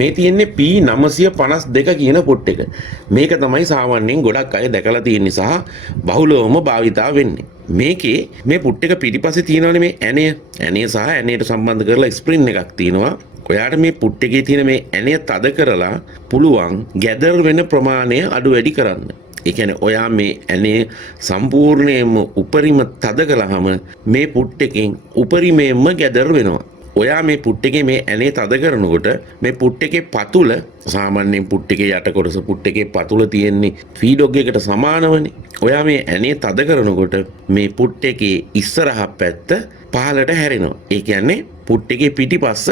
මේ තියෙන්නේ P952 කියන පොට් එක. මේක තමයි සාමාන්‍යයෙන් ගොඩක් අය දැකලා තියෙන නිසා බහුලවම භාවිතා වෙන්නේ. මේකේ මේ පොට් එක පිටිපස්සේ තියෙනවනේ මේ ඇණය සහ ඇණයට සම්බන්ධ කරලා ස්ප්‍රින් එකක් තියෙනවා. ඔයාට මේ පුට් එකේ තියෙන මේ ඇණය තද කරලා පුළුවන් ගැදර් වෙන ප්‍රමාණය අඩු වැඩි කරන්න. ඒ කියන්නේ ඔයා මේ ඇණය සම්පූර්ණයෙන්ම උපරිම තද කළාම මේ පුට් එකෙන් උපරිමයෙන්ම ගැදර් වෙනවා. ඔයා මේ පුට් එකේ මේ ඇණේ තද කරනකොට මේ පුට් එකේ පතුල සාමාන්‍යයෙන් පුට් එකේ යට කොටස පුට් එකේ පතුල තියෙන්නේ ෆීඩොග් එකට සමානවනේ. ඔයා මේ ඇණේ තද කරනකොට මේ පුට් එකේ ඉස්සරහ පැත්ත පහළට හැරෙනවා. ඒ කියන්නේ පුට් එකේ පිටිපස්ස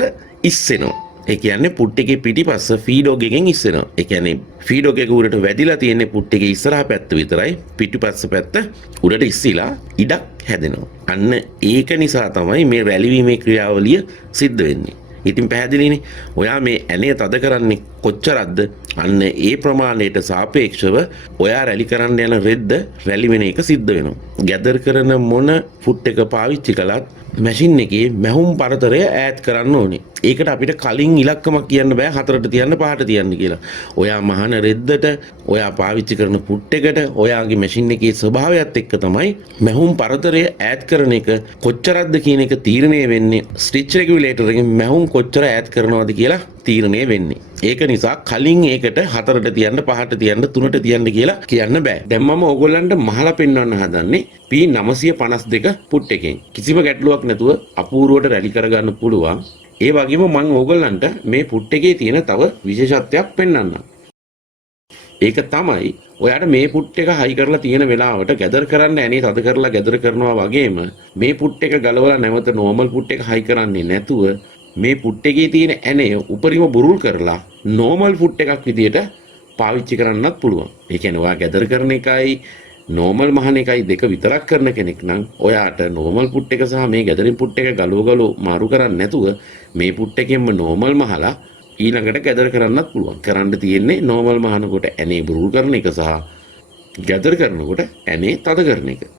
ඉස්සෙනවා. ඒ කියන්නේ පුට් එකේ පිටිපස්ස ෆීඩොග් එකෙන් ඉස්සෙනවා. ඒ කියන්නේ ෆීඩොග් එක උඩට වැදිලා තියෙන්නේ පුට් එකේ ඉස්සරහ පැත්ත විතරයි. පිටිපස්ස පැත්ත උඩට ඉස්සිලා ඉඩක් හැදෙනවා. අන්න ඒක නිසා තමයි මේ රැලිවීමේ ක්‍රියාවලිය සිද්ධ වෙන්නේ. ඉතින් පැහැදිලිනේ. ඔයා මේ ඇණය තද කරන්නේ කොච්චරක්ද? අන්න ඒ ප්‍රමාණයට සාපේක්ෂව ඔයා රැලි කරන්න යන රෙද්ද රැලි වෙන එක සිද්ධ වෙනවා. ගැදර් කරන මොන ෆුට් එක පාවිච්චි කළත් මැෂින් එකේ මැහුම් පරතරය ඈඩ් කරන්න ඕනේ. ඒකට අපිට කලින් ඉලක්කමක් කියන්න බෑ 4ට තියන්න 5ට තියන්න කියලා. ඔයා මහන රෙද්දට, ඔයා පාවිච්චි කරන පුට් එකට, ඔයාගේ මැෂින් එකේ ස්වභාවයත් එක්ක තමයි මැහුම් පරතරය ඈඩ් කරන එක කොච්චරක්ද කියන එක තීරණය වෙන්නේ. ස්ටිච් රෙගියුලේටර් එකෙන් මැහුම් කොච්චර ඈඩ් කරනවද කියලා තීරණය වෙන්නේ. ඒක නිසා කලින් ඒකට 4ට තියන්න 5ට තියන්න 3ට තියන්න කියලා කියන්න බෑ. දැන් මම ඕගොල්ලන්ට මහලා පෙන්වන්න හදන්නේ P952 පුට් එකෙන්. කිසිම ගැටලුවක් නැතුව අපූර්වට රැලි කරගන්න පුළුවන්. ඒ වගේම මම ඕගොල්ලන්ට මේ පුට් එකේ තියෙන තව විශේෂත්වයක් පෙන්වන්නම්. ඒක තමයි ඔයාට මේ පුට් එක හයි කරලා තියෙන වෙලාවට ගැදර් කරන්න ඇනේ තද කරලා ගැදර් කරනවා වගේම මේ පුට් එක ගලවලා නැවත නෝමල් පුට් එක හයි කරන්නේ නැතුව මේ පුට් එකේ තියෙන ඇණය උපරිම බුරුල් කරලා නෝමල් පුට් එකක් විදියට පාවිච්චි කරන්නත් පුළුවන්. ඒ කියන්නේ ඔයා ගැදර් කරන එකයි නෝමල් මහන එකයි දෙක විතරක් කරන කෙනෙක් නම් ඔයාට නෝමල් පුට් එක සහ මේ ගැදරින් පුට් එක ගලව මාරු කරන්නේ නැතුව මේ පුට් එකෙන්ම නෝමල් මහලා ඊළඟට ගැදර් කරන්නත් පුළුවන්. කරන්න තියෙන්නේ නෝමල් මහනකොට ඇණේ බුරුල් කරන එක සහ ගැදර් කරනකොට ඇණේ තද කරන එක.